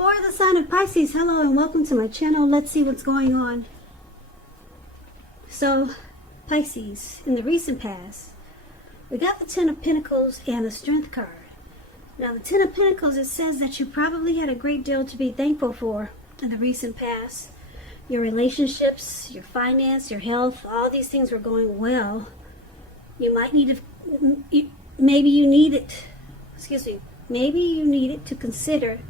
For the sign of Pisces, hello and welcome to my channel. Let's see what's going on. So, Pisces, in the recent past, we got the Ten of Pentacles and the Strength card. Now, the Ten of Pentacles, it says that you probably had a great deal to be thankful for in the recent past. Your relationships, your finance, your health, all these things were going well. You might need to, maybe you needed to consider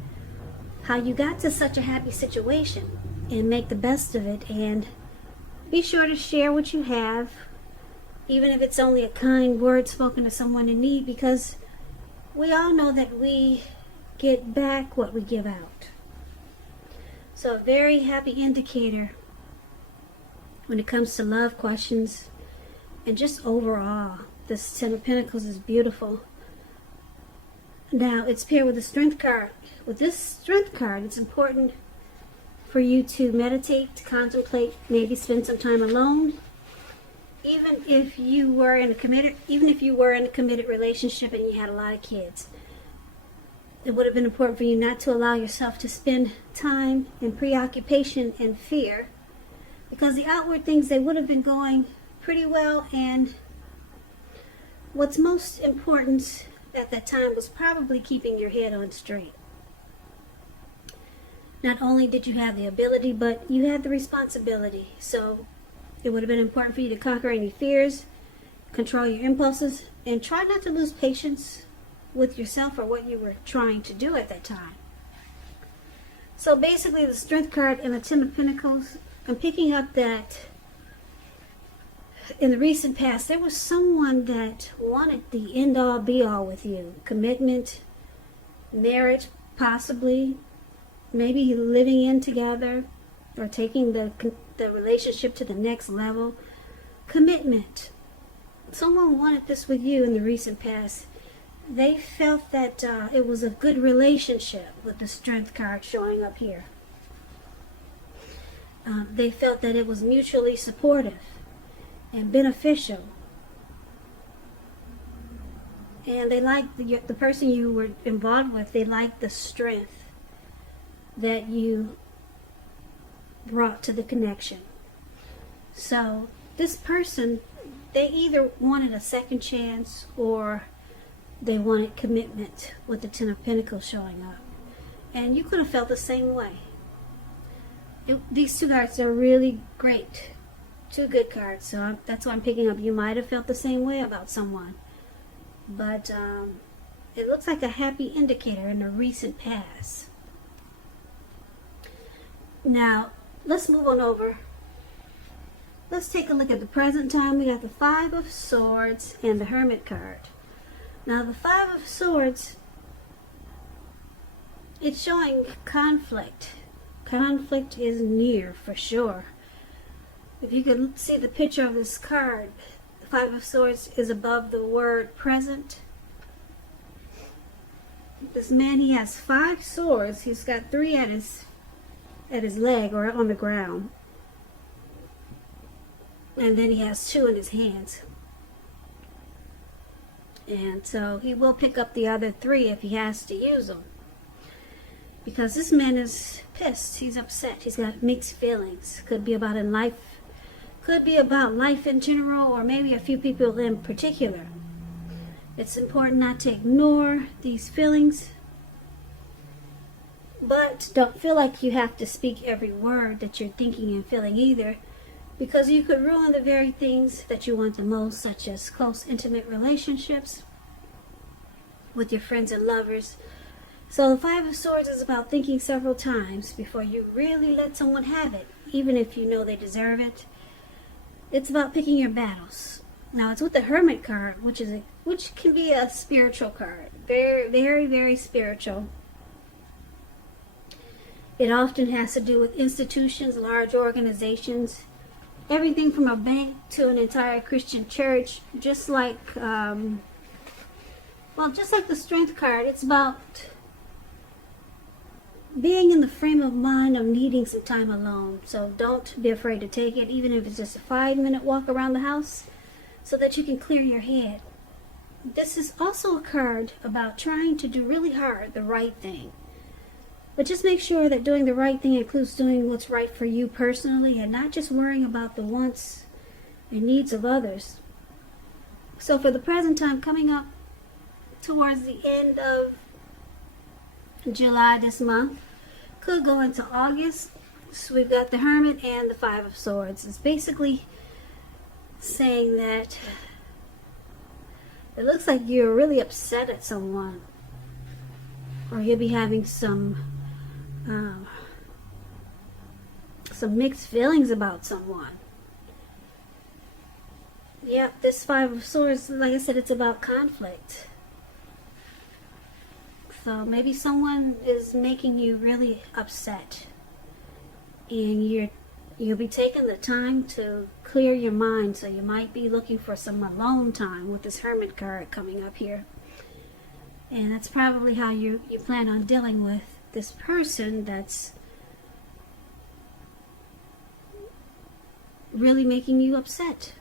how you got to such a happy situation and make the best of it, and be sure to share what you have, even if it's only a kind word spoken to someone in need, because we all know that we get back what we give out. So a very happy indicator when it comes to love questions and just overall. This Ten of Pentacles is beautiful. Now, it's paired with the Strength card. With this Strength card, it's important for you to meditate, to contemplate, maybe spend some time alone. Even if you were in a committed relationship and you had a lot of kids, it would have been important for you not to allow yourself to spend time in preoccupation and fear, because the outward things, they would have been going pretty well, and what's most important at that time was probably keeping your head on straight. Not only did you have the ability, but you had the responsibility. So it would have been important for you to conquer any fears, control your impulses, and try not to lose patience with yourself or what you were trying to do at that time. So basically, the Strength card and the Ten of Pentacles, I'm picking up that in the recent past, there was someone that wanted the end-all, be-all with you. Commitment, marriage, possibly, maybe living in together, or taking the relationship to the next level. Commitment. Someone wanted this with you in the recent past. They felt that it was a good relationship with the Strength card showing up here. They felt that it was mutually supportive and beneficial, and they liked the person you were involved with. They liked the strength that you brought to the connection. So this person, they either wanted a second chance or they wanted commitment with the Ten of Pentacles showing up, and you could have felt the same way. These two cards are really great. Two good cards, so that's why I'm picking up. You might have felt the same way about someone, but it looks like a happy indicator in the recent past. Now, let's move on over. Let's take a look at the present time. We got the Five of Swords and the Hermit card. Now, the Five of Swords, it's showing conflict. Conflict is near, for sure. If you could see the picture of this card, the Five of Swords is above the word present. This man, he has 5 swords. He's got 3 at his leg or on the ground. And then he has 2 in his hands. And so he will pick up the other 3 if he has to use them. Because this man is pissed. He's upset. He's got mixed feelings. Could be about life in general, or maybe a few people in particular. It's important not to ignore these feelings, but don't feel like you have to speak every word that you're thinking and feeling either, because you could ruin the very things that you want the most, such as close, intimate relationships with your friends and lovers. So the Five of Swords is about thinking several times before you really let someone have it, even if you know they deserve it. It's about picking your battles. Now, it's with the Hermit card, which can be a spiritual card. Very, very, very spiritual. It often has to do with institutions, large organizations, everything from a bank to an entire Christian church. Just like the Strength card, it's about being in the frame of mind of needing some time alone. So don't be afraid to take it, even if it's just a 5-minute walk around the house, so that you can clear your head. This is also a card about trying to do really hard the right thing. But just make sure that doing the right thing includes doing what's right for you personally and not just worrying about the wants and needs of others. So for the present time, coming up towards the end of July this month, could go into August. So we've got the Hermit and the Five of Swords. It's basically saying that it looks like you're really upset at someone, or you'll be having some mixed feelings about someone. Yep, this Five of Swords, like I said, it's about conflict. So maybe someone is making you really upset, and you'll be taking the time to clear your mind. So you might be looking for some alone time with this Hermit card coming up here. And that's probably how you plan on dealing with this person that's really making you upset.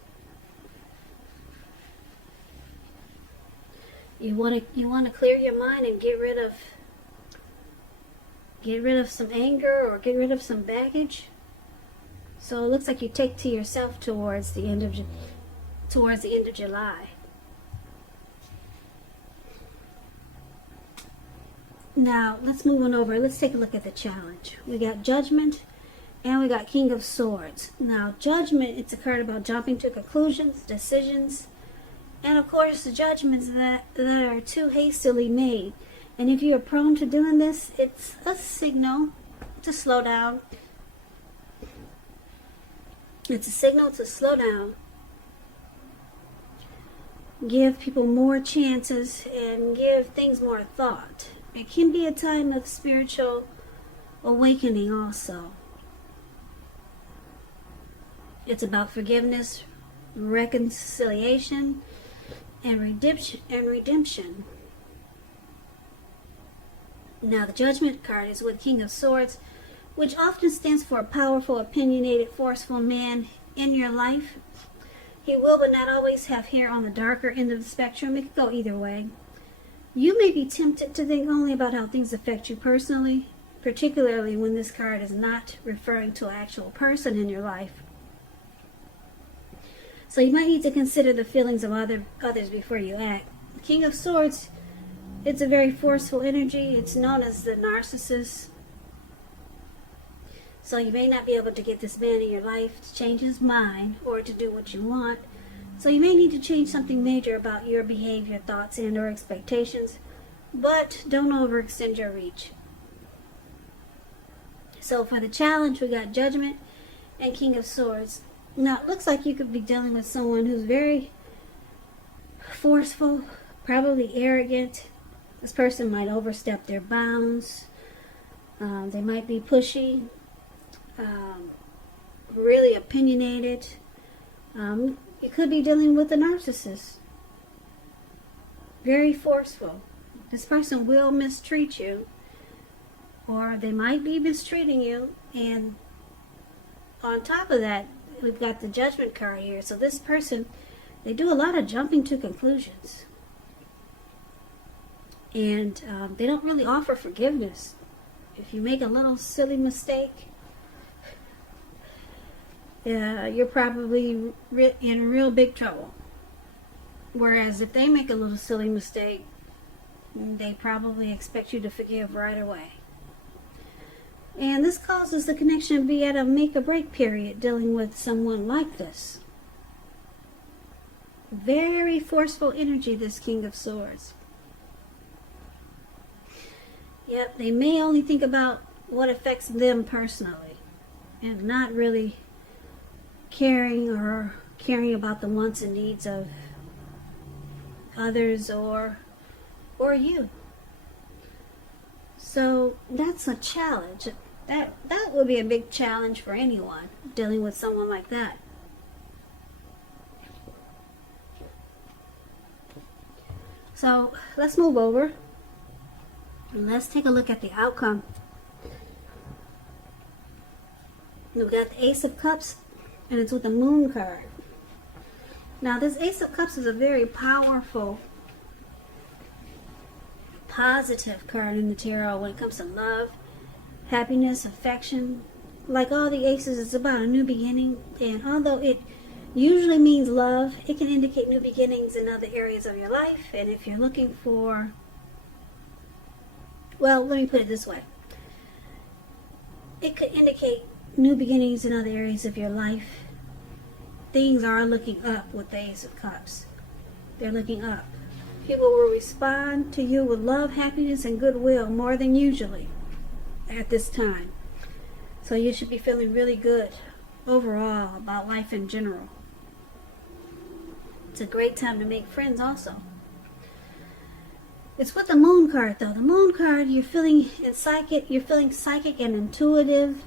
You want to clear your mind and get rid of some anger or get rid of some baggage. So it looks like you take to yourself towards the end of July. Now let's move on over. Let's take a look at the challenge. We got Judgment and we got King of Swords. Now Judgment, it's a card about jumping to conclusions, decisions, and of course the judgments that are too hastily made. And if you're prone to doing this, it's a signal to slow down. It's a signal to slow down. Give people more chances and give things more thought. It can be a time of spiritual awakening also. It's about forgiveness, reconciliation, and redemption. Now the Judgment card is with King of Swords, which often stands for a powerful, opinionated, forceful man in your life. He will but not always have hair on the darker end of the spectrum. It could go either way. You may be tempted to think only about how things affect you personally, particularly when this card is not referring to an actual person in your life. So you might need to consider the feelings of others before you act. King of Swords, it's a very forceful energy. It's known as the narcissist. So you may not be able to get this man in your life to change his mind or to do what you want. So you may need to change something major about your behavior, thoughts, and or expectations. But don't overextend your reach. So for the challenge, we got Judgment and King of Swords. Now, it looks like you could be dealing with someone who's very forceful, probably arrogant. This person might overstep their bounds. They might be pushy, really opinionated. You could be dealing with a narcissist. Very forceful. This person will mistreat you, or they might be mistreating you. And on top of that, we've got the Judgment card here. So this person, they do a lot of jumping to conclusions. And they don't really offer forgiveness. If you make a little silly mistake, you're probably in real big trouble. Whereas if they make a little silly mistake, they probably expect you to forgive right away. And this causes the connection to be at a make or break period dealing with someone like this. Very forceful energy, this King of Swords. Yep, they may only think about what affects them personally and not really caring about the wants and needs of others or you. So that's a challenge. That would be a big challenge for anyone dealing with someone like that. So let's move over and let's take a look at the outcome. We've got the Ace of Cups, and it's with the Moon card. Now this Ace of Cups is a very powerful, positive card in the tarot when it comes to love happiness, affection. Like all the aces, it's about a new beginning. And although it usually means love, it can indicate new beginnings in other areas of your life. And if you're looking for, well, let me put it this way. It could indicate new beginnings in other areas of your life. Things are looking up with the Ace of Cups. They're looking up. People will respond to you with love, happiness, and goodwill more than usually at this time. So you should be feeling really good overall about life in general. It's a great time to make friends also. It's with the Moon card though. The Moon card, you're feeling psychic and intuitive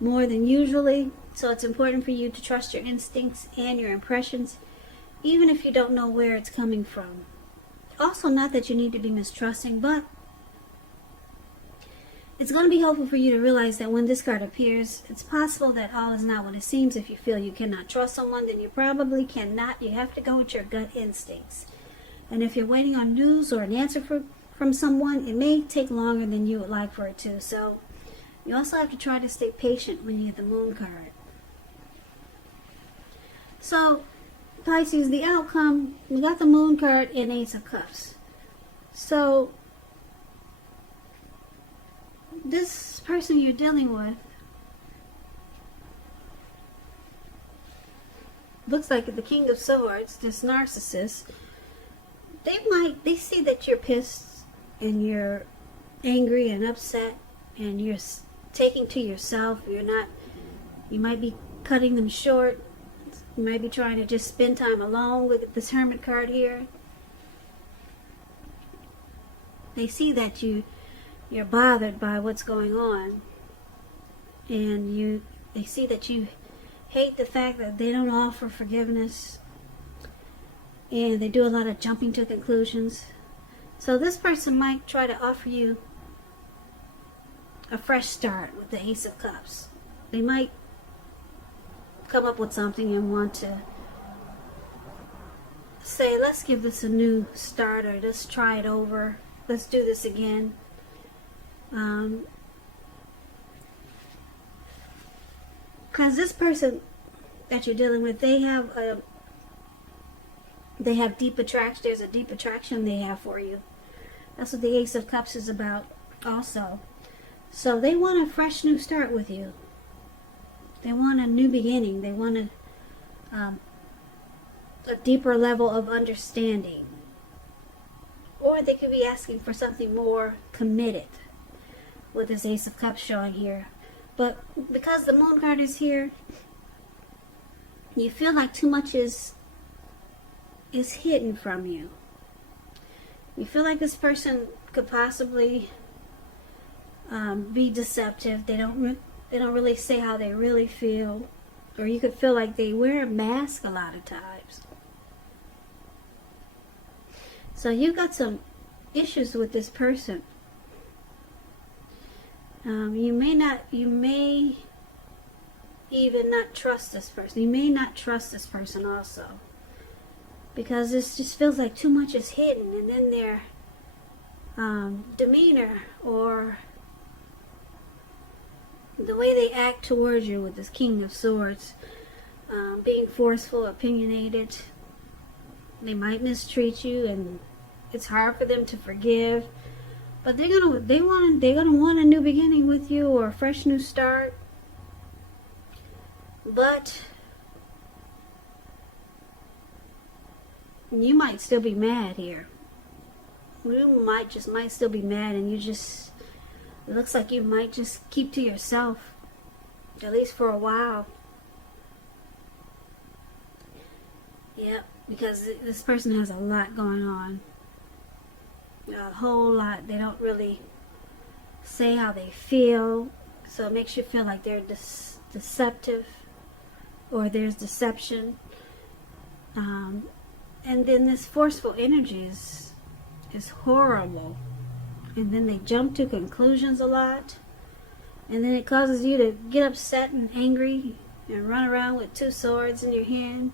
more than usually. So it's important for you to trust your instincts and your impressions, even if you don't know where it's coming from. Also, not that you need to be mistrusting, but it's going to be helpful for you to realize that when this card appears, it's possible that all is not what it seems. If you feel you cannot trust someone, then you probably cannot. You have to go with your gut instincts. And if you're waiting on news or an answer from someone, it may take longer than you would like for it to. So you also have to try to stay patient when you get the Moon card. So, Pisces, the outcome, we got the Moon card and Ace of Cups. So, this person you're dealing with looks like the King of Swords, this narcissist. They see that you're pissed and you're angry and upset and you're taking to yourself. You might be cutting them short. You might be trying to just spend time alone. Look at this Hermit card here. They see that you're bothered by what's going on, and they see that you hate the fact that they don't offer forgiveness, and they do a lot of jumping to conclusions. So this person might try to offer you a fresh start with the Ace of Cups. They might come up with something and want to say, let's give this a new start, or let's try it over, let's do this again. Because this person that you're dealing with, they have deep attraction. There's a deep attraction they have for you. That's what the Ace of Cups is about also. So they want a fresh new start with you. They want a new beginning. They want a deeper level of understanding. Or they could be asking for something more committed with this Ace of Cups showing here. But because the Moon card is here, you feel like too much is hidden from you. You feel like this person could possibly be deceptive. They don't really say how they really feel. Or you could feel like they wear a mask a lot of times. So you've got some issues with this person. You may even not trust this person. You may not trust this person also. Because this just feels like too much is hidden. And then their demeanor or the way they act towards you with this King of Swords, being forceful, opinionated. They might mistreat you, and it's hard for them to forgive. But they're gonna want a new beginning with you, or a fresh new start. But you might still be mad here. You might still be mad, and it looks like you might just keep to yourself, at least for a while. Yep, because this person has a lot going on. A whole lot. They don't really say how they feel, so it makes you feel like they're deceptive, or there's deception. And then this forceful energy is horrible. And then they jump to conclusions a lot. And then it causes you to get upset and angry and run around with two swords in your hand.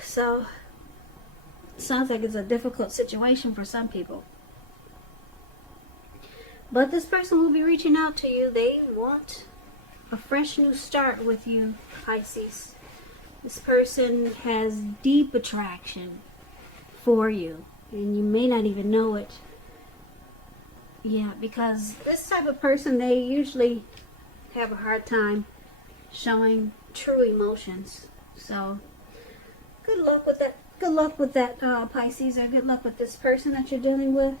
So, it sounds like it's a difficult situation for some people. But this person will be reaching out to you. They want a fresh new start with you, Pisces. This person has deep attraction for you, and you may not even know it. Yeah, because this type of person, they usually have a hard time showing true emotions. So good luck with that. Good luck with that, Pisces, or good luck with this person that you're dealing with.